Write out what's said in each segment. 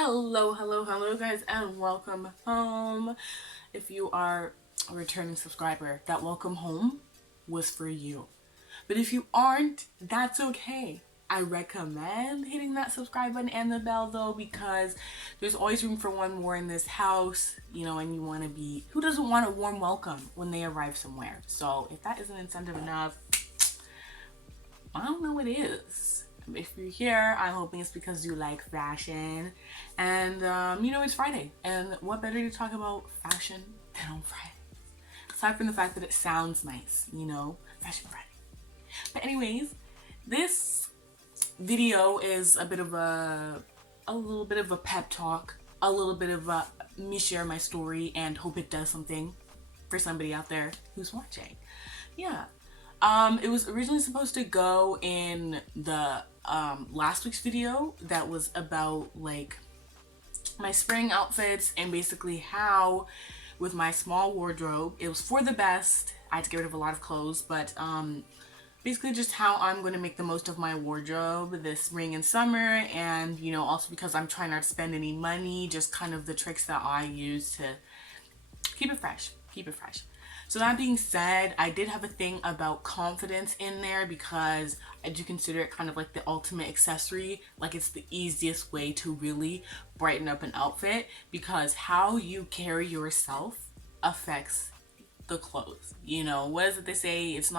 Hello guys, and welcome home. If you are a returning subscriber, that welcome home was for you. But if you aren't, that's okay. I recommend hitting that subscribe button and the bell though, because there's always room for one more in this house, and you want to be, who doesn't want a warm welcome when they arrive somewhere? So if that isn't incentive enough, I don't know what is. If you're here, I'm hoping it's because you like fashion. And, it's Friday. And what better to talk about fashion than on Friday? Aside from the fact that it sounds nice, Fashion Friday. But anyways, this video is a little bit of a pep talk, a little bit of me share my story and hope it does something for somebody out there who's watching. Yeah. It was originally supposed to go in the last week's video that was about like my spring outfits and basically how with my small wardrobe, it was for the best. I had to get rid of a lot of clothes, but basically just how I'm going to make the most of my wardrobe this spring and summer, and also because I'm trying not to spend any money, just kind of the tricks that I use to keep it fresh. So that being said, I did have a thing about confidence in there because I do consider it kind of like the ultimate accessory. Like, it's the easiest way to really brighten up an outfit, because how you carry yourself affects the clothes. What is it they say? It's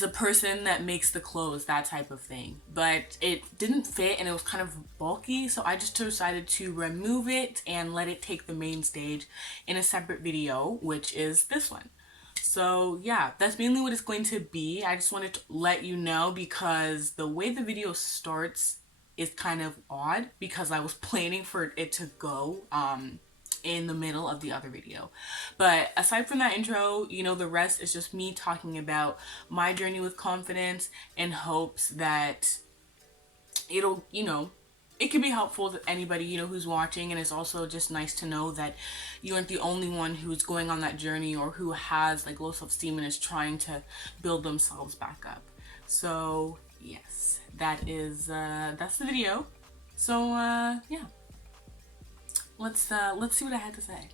the person that makes the clothes, that type of thing. But it didn't fit and it was kind of bulky, so I just decided to remove it and let it take the main stage in a separate video, which is this one. So yeah, that's mainly what it's going to be. I just wanted to let you know because the way the video starts is kind of odd, because I was planning for it to go in the middle of the other video. But aside from that intro, the rest is just me talking about my journey with confidence in hopes that it'll, it can be helpful to anybody, who's watching. And it's also just nice to know that you aren't the only one who's going on that journey or who has like low self-esteem and is trying to build themselves back up. So yes, that's the video. So yeah. Let's see what I had to say.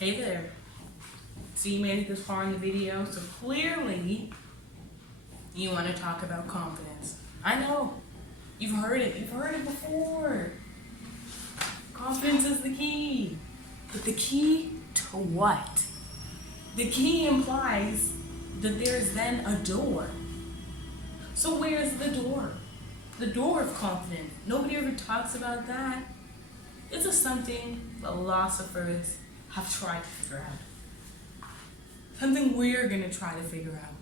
Hey there. So you made it this far in the video, so clearly you want to talk about confidence. I know. You've heard it before. Confidence is the key. But the key to what? The key implies that there's then a door. So where's the door? The door of confidence. Nobody ever talks about that. This is something philosophers have tried to figure out. Something we're going to try to figure out.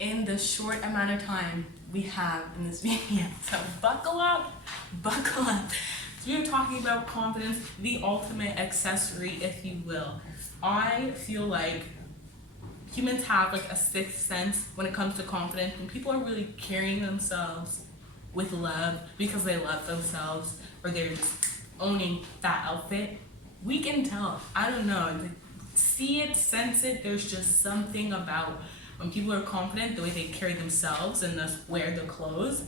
In the short amount of time we have in this video. So buckle up. So we're talking about confidence, the ultimate accessory, if you will. I feel like humans have like a sixth sense when it comes to confidence. When people are really carrying themselves with love because they love themselves, or they're just owning that outfit, we can tell. I don't know, see it, sense it. There's just something about when people are confident, the way they carry themselves and thus wear the clothes,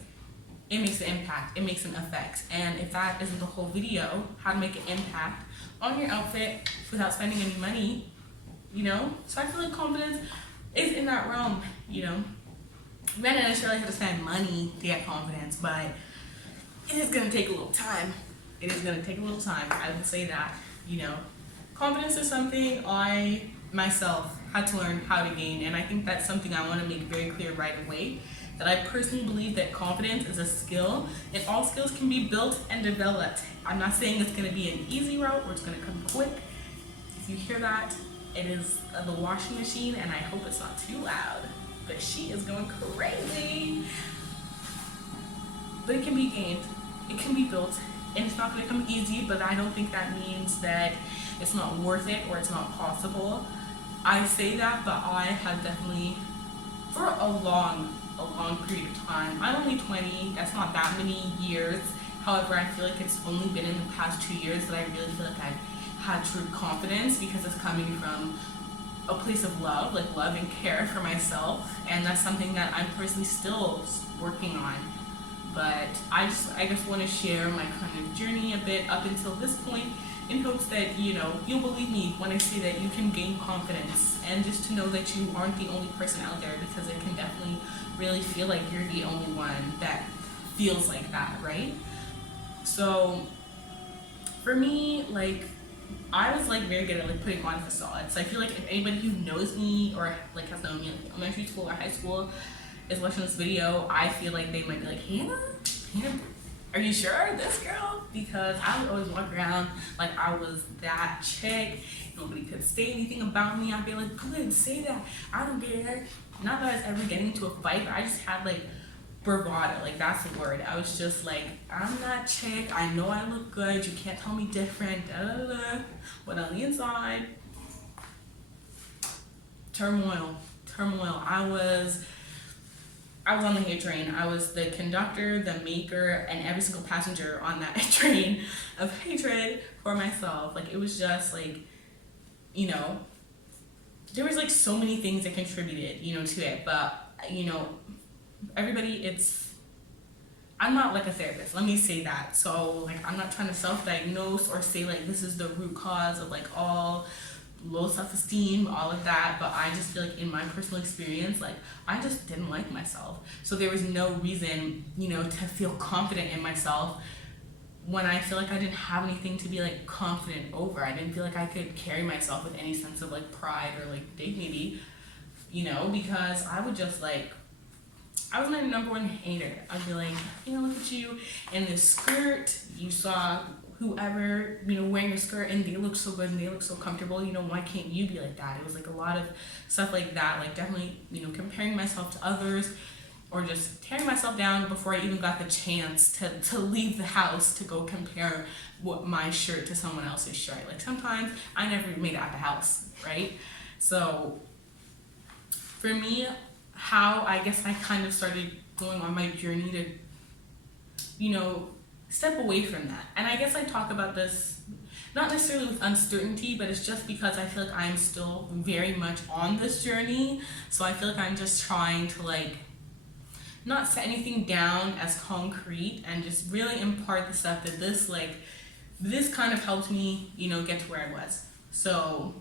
it makes an impact, it makes an effect. And if that isn't the whole video, how to make an impact on your outfit without spending any money, so I feel like confidence is in that realm. You may not necessarily have to spend money to get confidence, but it is going to take a little time. I would say that. Confidence is something I myself had to learn how to gain, and I think that's something I want to make very clear right away, that I personally believe that confidence is a skill, and all skills can be built and developed. I'm not saying it's going to be an easy route or it's going to come quick. If you hear that, it is the washing machine, and I hope it's not too loud, but she is going crazy. But it can be gained, it can be built, and it's not going to come easy, but I don't think that means that it's not worth it or it's not possible. I say that, but I have definitely, for a long period of time, I'm only 20, that's not that many years. However, I feel like it's only been in the past 2 years that I really feel like I've had true confidence, because it's coming from a place of love, like love and care for myself, and that's something that I'm personally still working on. But I guess want to share my kind of journey a bit up until this point, in hopes that you'll believe me when I say that you can gain confidence, and just to know that you aren't the only person out there, because it can definitely really feel like you're the only one that feels like that, right? So for me, like, I was like very good at like putting on a facade. So I feel like if anybody who knows me or like has known me in like elementary school or high school is watching this video, I feel like they might be like, Hannah, are you sure this girl? Because I would always walk around like I was that chick. Nobody could say anything about me. I'd be like, good, say that. I don't care. Not that I was ever getting into a fight, but I just had like bravado, like that's the word. I was just like, I'm that chick, I know I look good, you can't tell me different, da da da. But on the inside, turmoil. I was on the hate train. I was the conductor, the maker, and every single passenger on that train of hatred for myself. Like, it was just like, there was like so many things that contributed, to it. But, everybody, I'm not like a therapist, let me say that. So like, I'm not trying to self-diagnose or say like this is the root cause of like all low self-esteem, all of that. But I just feel like in my personal experience, like I just didn't like myself. So there was no reason, to feel confident in myself when I feel like I didn't have anything to be like confident over. I didn't feel like I could carry myself with any sense of like pride or like dignity, because I would just like, I was my number one hater. I'd be like, look at you in this skirt. You saw whoever, wearing a skirt and they look so good and they look so comfortable. Why can't you be like that? It was like a lot of stuff like that. Like definitely, comparing myself to others, or just tearing myself down before I even got the chance to leave the house to go compare my shirt to someone else's shirt. Like sometimes I never made it out the house, right? So for me, how I guess I kind of started going on my journey to, step away from that. And I guess I talk about this not necessarily with uncertainty, but it's just because I feel like I'm still very much on this journey. So I feel like I'm just trying to like not set anything down as concrete, and just really impart the stuff that this kind of helped me, get to where I was. So,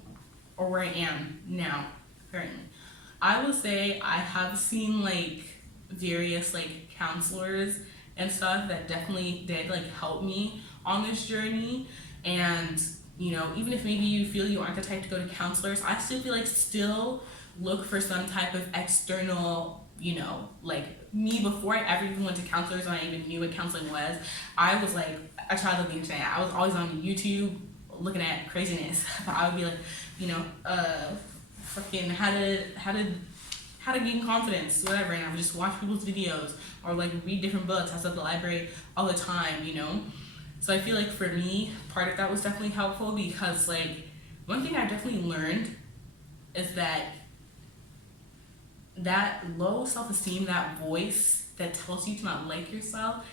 or where I am now, currently. I would say I have seen like various like counselors and stuff that definitely did like help me on this journey. And even if maybe you feel you aren't the type to go to counselors, I still feel like still look for some type of external, like me before I ever even went to counselors and I even knew what counseling was. I was like a child of the internet. I was always on YouTube looking at craziness. I would be like, fucking how to gain confidence, whatever, and I would just watch people's videos or like read different books. I was at the library all the time, So I feel like for me, part of that was definitely helpful, because like one thing I definitely learned is that low self-esteem, that voice that tells you to not like yourself,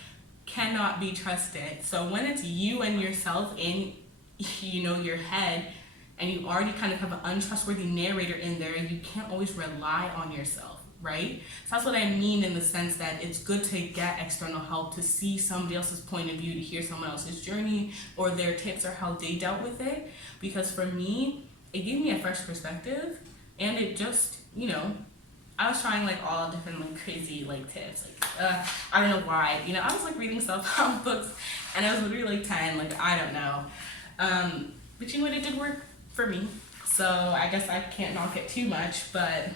cannot be trusted. So when it's you and yourself in your head, and you already kind of have an untrustworthy narrator in there, you can't always rely on yourself, right? So that's what I mean, in the sense that it's good to get external help, to see somebody else's point of view, to hear someone else's journey or their tips or how they dealt with it. Because for me, it gave me a fresh perspective, and it just, I was trying like all different like crazy like tips. Like I don't know why. I was like reading self-help books, and I was literally like 10, like I don't know. But it did work for me. So I guess I can't knock it too much. But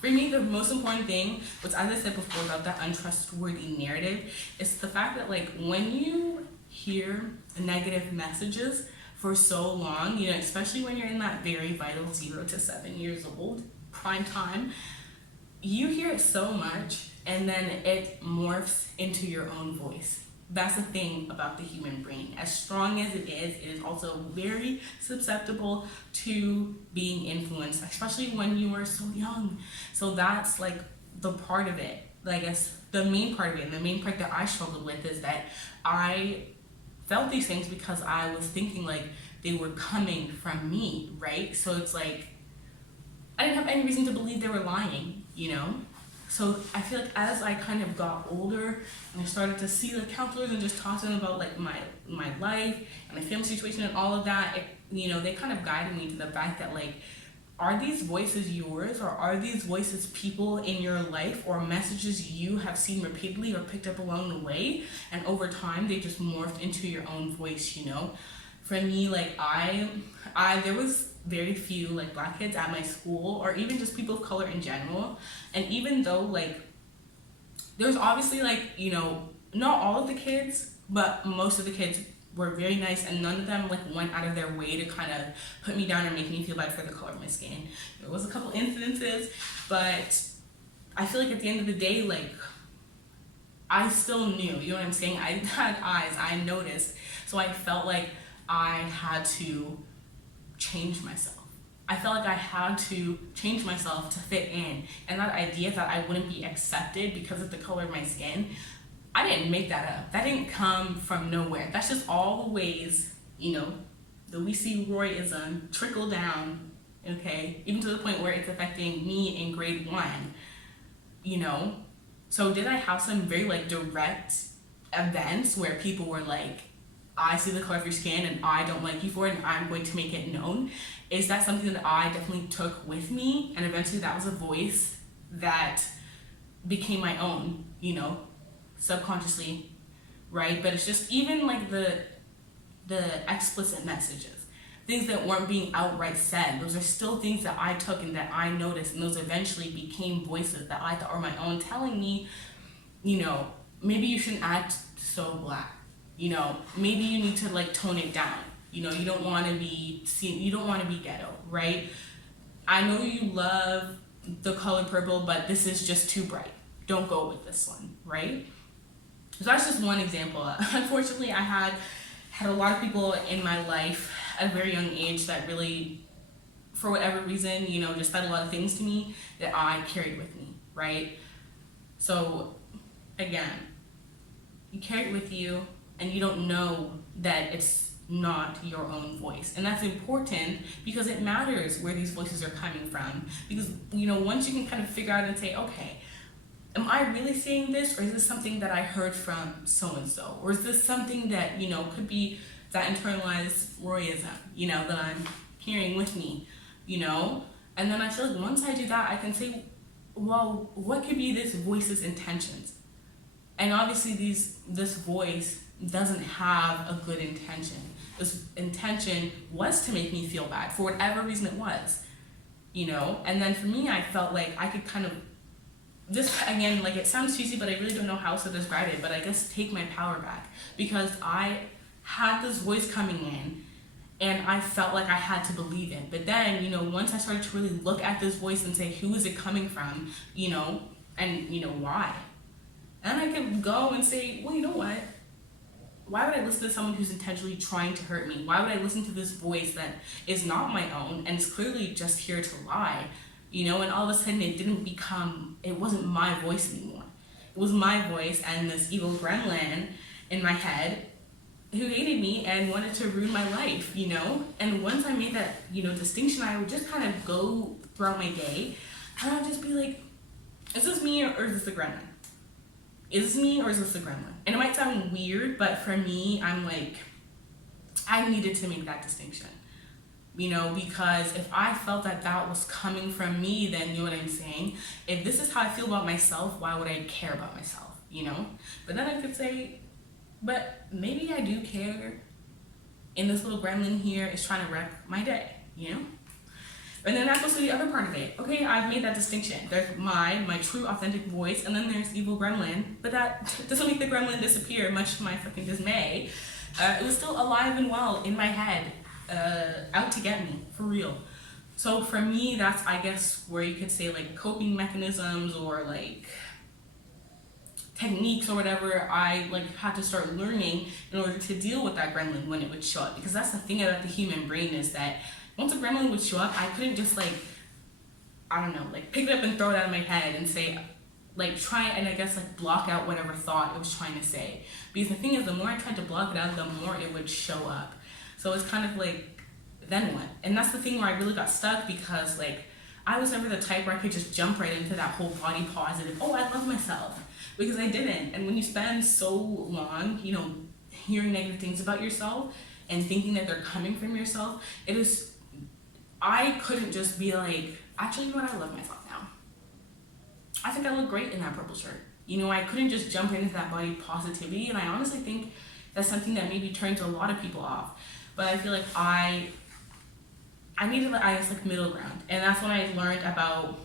for me, the most important thing was, as I said before, about that untrustworthy narrative, is the fact that like when you hear negative messages for so long, especially when you're in that very vital 0 to 7 years old prime time, you hear it so much, and then it morphs into your own voice. That's the thing about the human brain. As strong as it is also very susceptible to being influenced, especially when you are so young. So that's like the part of it. I guess the main part of it, and the main part that I struggled with, is that I felt these things because I was thinking like they were coming from me, right? So it's like, I didn't have any reason to believe they were lying, So I feel like as I kind of got older and I started to see the counselors and just talk to them about like my life and my family situation and all of that, they kind of guided me to the fact that like, are these voices yours, or are these voices people in your life or messages you have seen repeatedly or picked up along the way, and over time they just morphed into your own voice, For me, like I there was very few like Black kids at my school, or even just people of color in general. And even though like there's obviously like, not all of the kids, but most of the kids were very nice, and none of them like went out of their way to kind of put me down or make me feel bad for the color of my skin. There was a couple incidences, but I feel like at the end of the day, like I still knew, you know what I'm saying? I had eyes, I noticed. So I felt like I had to change myself. I felt like I had to change myself to fit in. And that idea that I wouldn't be accepted because of the color of my skin, I didn't make that up. That didn't come from nowhere. That's just all the ways, that we see roy-ism trickle down, okay? Even to the point where it's affecting me in grade 1, So did I have some very like direct events where people were like, I see the color of your skin and I don't like you for it and I'm going to make it known? Is that something that I definitely took with me? And eventually that was a voice that became my own, subconsciously, right? But it's just even like the explicit messages, things that weren't being outright said, those are still things that I took and that I noticed, and those eventually became voices that I thought were my own, telling me, maybe you shouldn't act so Black. Maybe you need to like tone it down. You don't want to be seen, you don't want to be ghetto, right? I know you love the color purple, but this is just too bright. Don't go with this one, right? So that's just one example. Unfortunately, I had a lot of people in my life at a very young age that really, for whatever reason, just said a lot of things to me that I carried with me, right? So again, you carry it with you, and you don't know that it's not your own voice. And that's important because it matters where these voices are coming from. Because, once you can kind of figure out and say, okay, am I really saying this, or is this something that I heard from so-and-so? Or is this something that, could be that internalized roy-ism, that I'm carrying with me, And then I feel like once I do that, I can say, well, what could be this voice's intentions? And obviously this voice doesn't have a good intention. This intention was to make me feel bad for whatever reason it was, And then for me, I felt like I could kind of, this again, like it sounds cheesy, but I really don't know how else to describe it, but I guess take my power back, because I had this voice coming in and I felt like I had to believe it. But then, once I started to really look at this voice and say, who is it coming from, and why? And I could go and say, well, you know what? Why would I listen to someone who's intentionally trying to hurt me? Why would I listen to this voice that is not my own and is clearly just here to lie? And all of a sudden it wasn't my voice anymore. It was my voice and this evil gremlin in my head who hated me and wanted to ruin my life, And once I made that, distinction, I would just kind of go throughout my day and I would just be like, is this me or is this the gremlin? Is this me or is this the gremlin? And it might sound weird, but for me, I'm like, I needed to make that distinction, because if I felt that was coming from me, then you know what I'm saying? If this is how I feel about myself, why would I care about myself, But then I could say, but maybe I do care, and this little gremlin here is trying to wreck my day, And then that goes to the other part of it. Okay, I've made that distinction. There's my true authentic voice, and then there's evil gremlin, but that doesn't make the gremlin disappear, much to my fucking dismay. It was still alive and well in my head, out to get me, for real. So for me, that's, I guess, where you could say like coping mechanisms or like techniques or whatever I like had to start learning in order to deal with that gremlin when it would show up. Because that's the thing about the human brain, is that once a gremlin would show up, I couldn't just like, I don't know, like pick it up and throw it out of my head and say, like try and I guess like block out whatever thought it was trying to say. Because the thing is, the more I tried to block it out, the more it would show up. So it's kind of like, then what? And that's the thing where I really got stuck, because like I was never the type where I could just jump right into that whole body positive, oh, I love myself, because I didn't. And when you spend so long, you know, hearing negative things about yourself and thinking that they're coming from yourself, I couldn't just be like, actually, you know what, I love myself now. I think I look great in that purple shirt. You know, I couldn't just jump into that body positivity, and I honestly think that's something that maybe turns a lot of people off. But I feel like I needed, I guess, like middle ground, and that's when I learned about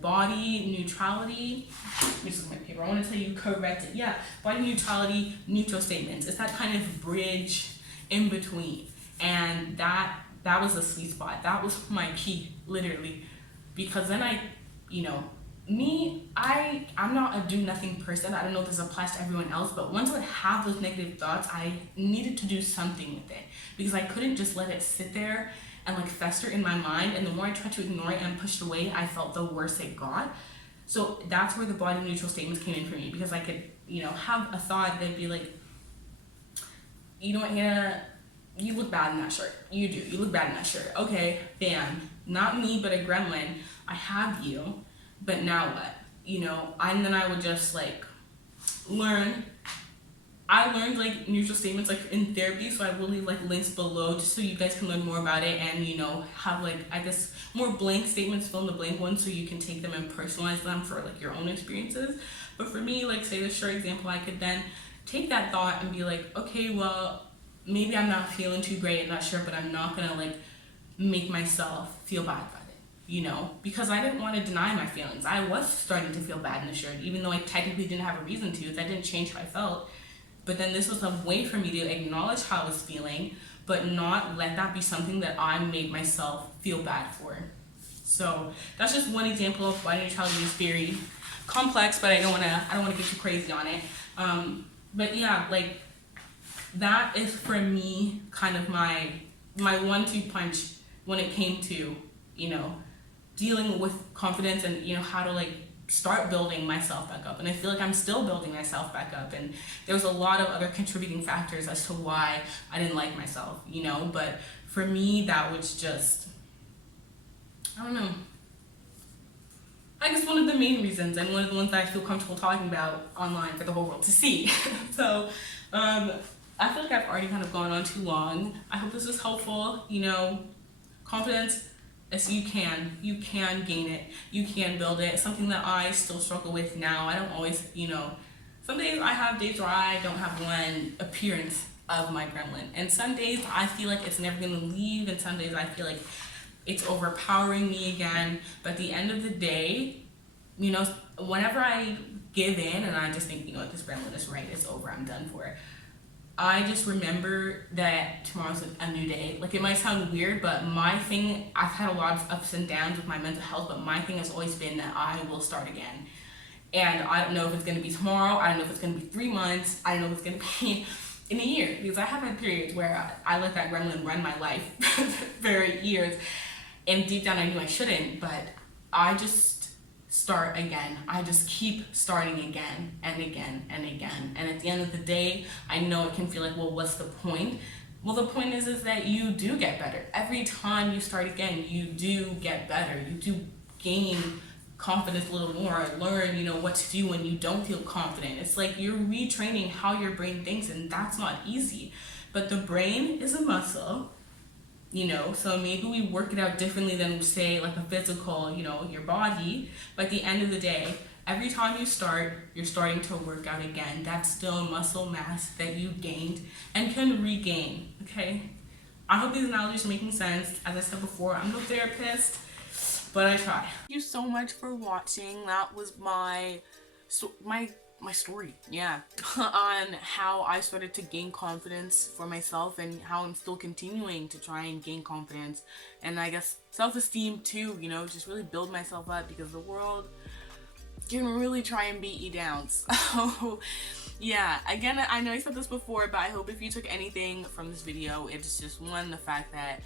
body neutrality. Let me just look at my paper. I want to tell you correct it. Yeah, body neutrality, neutral statements. It's that kind of bridge in between, and that was the sweet spot. That was my key, literally, because then I'm not a do nothing person. I don't know if this applies to everyone else, but once I have those negative thoughts, I needed to do something with it, because I couldn't just let it sit there and like fester in my mind. And the more I tried to ignore it and push it away, I felt the worse it got. So that's where the body neutral statements came in for me, because I could, have a thought that'd be like, you know what, Hannah, you look bad in that shirt. You do. You look bad in that shirt. Okay, bam. Not me, but a gremlin. I have you, but now what? And then I would just like learn. I learned like neutral statements like in therapy, so I will leave like links below just so you guys can learn more about it, and have like, I guess, more blank statements, fill in the blank ones, so you can take them and personalize them for like your own experiences. But for me, like say the shirt example, I could then take that thought and be like, okay, well, maybe I'm not feeling too great in that shirt, but I'm not gonna like make myself feel bad about it, because I didn't want to deny my feelings. I was starting to feel bad in the shirt, even though I technically didn't have a reason to. That didn't change how I felt. But then this was a way for me to acknowledge how I was feeling, but not let that be something that I made myself feel bad for. So that's just one example of body neutrality. Is very complex, but I don't wanna get too crazy on it. But yeah, like that is for me kind of my 1-2 punch when it came to dealing with confidence and how to like start building myself back up. And I feel like I'm still building myself back up, and there's a lot of other contributing factors as to why I didn't like myself, but for me that was just, I don't know, I guess one of the main reasons, and one of the ones that I feel comfortable talking about online for the whole world to see. So I feel like I've already kind of gone on too long. I hope this was helpful. Confidence, as you can gain it, you can build it. It's something that I still struggle with now. I don't always, some days I have days where I don't have one appearance of my gremlin, and some days I feel like it's never gonna leave, and some days I feel like it's overpowering me again. But at the end of the day, whenever I give in and I just think, this gremlin is right, it's over, I'm done for it, I just remember that tomorrow's a new day. Like, it might sound weird, but my thing, I've had a lot of ups and downs with my mental health, but my thing has always been that I will start again. And I don't know if it's going to be tomorrow, I don't know if it's going to be 3 months, I don't know if it's going to be in a year, because I have had periods where I let that gremlin run my life for years, and deep down I knew I shouldn't, but I just start again. I just keep starting again and again and again. And at the end of the day, I know it can feel like, well, what's the point? Well, the point is that you do get better. Every time you start again, you do get better. You do gain confidence a little more, learn, what to do when you don't feel confident. It's like you're retraining how your brain thinks, and that's not easy. But the brain is a muscle, so maybe we work it out differently than, say, like a physical, your body. But at the end of the day, every time you start, you're starting to work out again. That's still muscle mass that you gained and can regain, okay? I hope these analogies are making sense. As I said before, I'm no therapist, but I try. Thank you so much for watching. That was my story, yeah, on how I started to gain confidence for myself, and how I'm still continuing to try and gain confidence, and I guess self-esteem too, just really build myself up, because the world can really try and beat you down. So yeah, again, I know I said this before, but I hope if you took anything from this video, it's just the fact that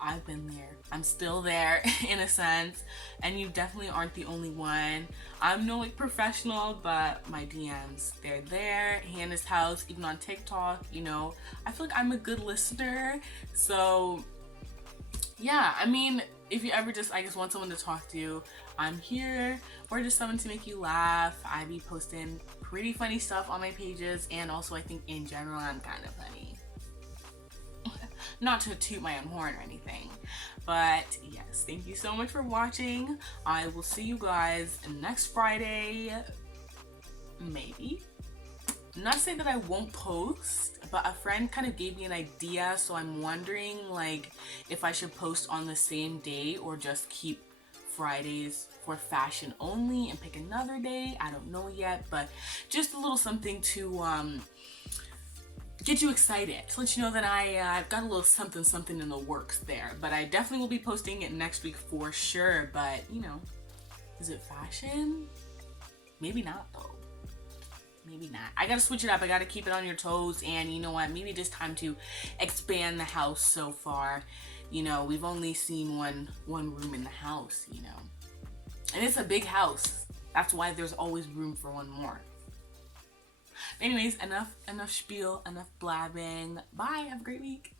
I've been there. I'm still there in a sense, and you definitely aren't the only one. I'm no professional, but my DMs, they're there. Hannah's house, even on TikTok, I feel like I'm a good listener. So yeah, I mean, if you ever just, I guess, want someone to talk to, I'm here. Or just someone to make you laugh. I be posting pretty funny stuff on my pages, and also I think in general I'm kind of funny. Not to toot my own horn or anything, but yes, thank you so much for watching. I will see you guys next Friday, maybe. Not to say that I won't post, but a friend kind of gave me an idea, so I'm wondering like if I should post on the same day or just keep Fridays for fashion only and pick another day. I don't know yet, but just a little something to get you excited, to let you know that I've got a little something in the works there. But I definitely will be posting it next week for sure. But you know, is it fashion? Maybe not though. Maybe not. I gotta switch it up. I gotta keep it on your toes. And you know what? Maybe just time to expand the house so far. You know, we've only seen one room in the house, you know. And it's a big house. That's why there's always room for one more. Anyways, enough spiel, enough blabbing. Bye, have a great week.